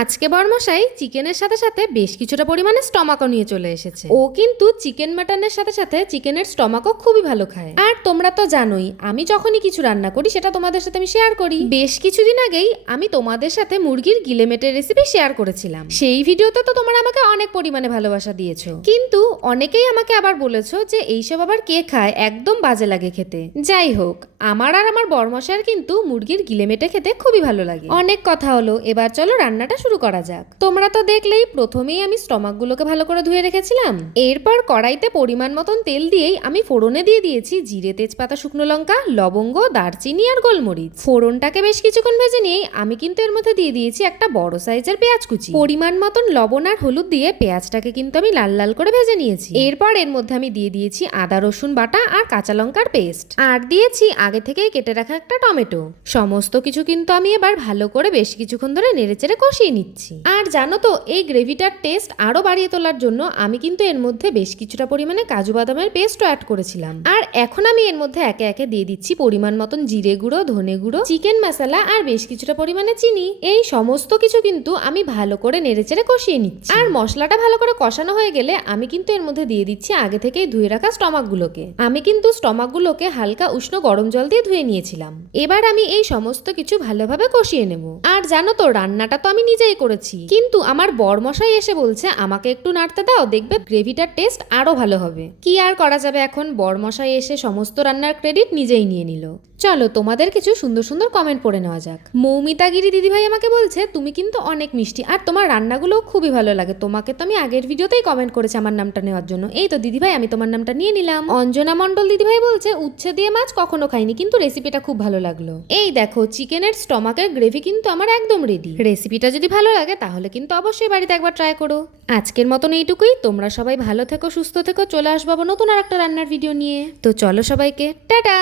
আজকে বরমশাই চিকেনের সাথে সাথে বেশ কিছুটা পরিমাণে স্টমাকও নিয়ে চলে এসেছে। ও কিন্তু চিকেন মাটনের সাথে সাথে চিকেনের স্টমাকও খুবই ভালো খায়। আর তোমরা তো জানোই আমি যখনই কিছু রান্না করি সেটা তোমাদের সাথে আমি শেয়ার করি। বেশ কিছুদিন আগেই আমি তোমাদের সাথে মুরগির গিলেমেটের রেসিপি শেয়ার করেছিলাম। সেই ভিডিওতে তো তোমরা আমাকে অনেক পরিমাণে ভালোবাসা দিয়েছো, কিন্তু অনেকেই আমাকে আবার বলেছো যে এইসব আবার কে খায়, একদম বাজে লাগে খেতে। যাই হোক, আমার আর আমার বরমশাইয়ের কিন্তু মুরগির গিলেমেটে খেতে খুবই ভালো লাগে। অনেক কথা হলো, এবার চলো রান্নাটা শুরু করা যাক। তোমরা তো দেখলেই প্রথমেই আমি স্টমাকগুলোকে ভালো করে ধুয়ে রেখেছিলাম। এরপর কড়াইতে পরিমাণ মতন তেল দিয়েই আমি ফোড়নে দিয়ে দিয়েছি জিরে, তেজপাতা, শুকনো লঙ্কা, লবঙ্গ, দারচিনি আর গোলমরিচ। ফোড়নটাকে বেশ কিছুক্ষণ ভেজে নিয়েই আমি কিন্তু এর মধ্যে দিয়ে দিয়েছি একটা বড় সাইজের পেঁয়াজ কুচি। পরিমাণ মতন লবণ আর হলুদ দিয়ে পেঁয়াজটাকে কিন্তু আমি লাল লাল করে ভেজে নিয়েছি। এরপর এর মধ্যে আমি দিয়ে দিয়েছি আদা রসুন বাটা আর কাঁচা লঙ্কার পেস্ট, আর দিয়েছি আগে থেকেই কেটে রাখা একটা টমেটো। সমস্ত কিছু কিন্তু আমি এবার ভালো করে বেশ কিছুক্ষণ ধরে নেড়েচেড়ে কষিয়ে নিচ্ছি। আর জানো তো, এই গ্রেভিটার টেস্ট আরো বাড়িয়ে তোলার জন্য আমি কিন্তু এর মধ্যে বেশ কিছুটা পরিমাণে কাজু বাদামের পেস্টও অ্যাড করেছিলাম। আর এখন আমি এর মধ্যে একে একে দিয়ে দিচ্ছি পরিমাণ মতন জিরে গুঁড়ো, ধনে গুঁড়ো, চিকেন মশলা আর বেশ কিছুটা পরিমাণে চিনি। এই সমস্ত কিছু কিন্তু আমি ভালো করে নেড়েচেড়ে কষিয়ে নিচ্ছি। আর মশলাটা ভালো করে কষানো হয়ে গেলে আমি কিন্তু এর মধ্যে দিয়ে দিচ্ছি আগে থেকেই ধুয়ে রাখা স্টমাকগুলোকে। আমি কিন্তু স্টমাকগুলোকে হালকা উষ্ণ গরম জল দিয়ে ধুয়ে নিয়েছিলাম। এবার আমি এই সমস্ত কিছু ভালোভাবে কষিয়ে নেব। আর জানো তো, রান্নাটা তো আমি নিজেই করেছি, কিন্তু আমার বরমশাই এসে বলছে আমাকে একটু নাড়তে দাও, দেখবে গ্রেভিটার টেস্ট আরো ভালো হবে। কি আর করা যাবে, এখন বরমশাই এসে সমস্ত রান্নার ক্রেডিট নিজেই নিয়ে নিল। চলো তোমাদের কিছু সুন্দর সুন্দর কমেন্ট পড়ে নেওয়া যাক। মৌমিতাগিরি দিদিভাই আমাকে বলছে তুমি কিন্তু অনেক মিষ্টি আর তোমার রান্নাগুলো খুবই ভালো লাগে। তোমাকে তো আমি আগের ভিডিওতেই কমেন্ট করেছি আমার নামটা নেওয়ার জন্য। এই তো দিদিভাই, আমি তোমার নামটা নিয়ে নিলাম। অঞ্জনা মণ্ডল দিদিভাই বলছে উচ্ছে দিয়ে মাছ কখনো খাইনি, কিন্তু রেসিপিটা খুব ভালো লাগলো। এই দেখো, চিকেনের স্টমাকের গ্রেভি কিন্তু আমার একদম রেডি। রেসিপিটা যদি ভালো লাগে তাহলে কিন্তু অবশ্যই বাড়িতে একবার ট্রাই করো। আজকের মতন এইটুকুই। তোমরা সবাই ভালো থেকো, সুস্থ থেকো। চলে আসবো নতুন আর একটা রান্নার ভিডিও নিয়ে। তো চলো সবাইকে টাটা।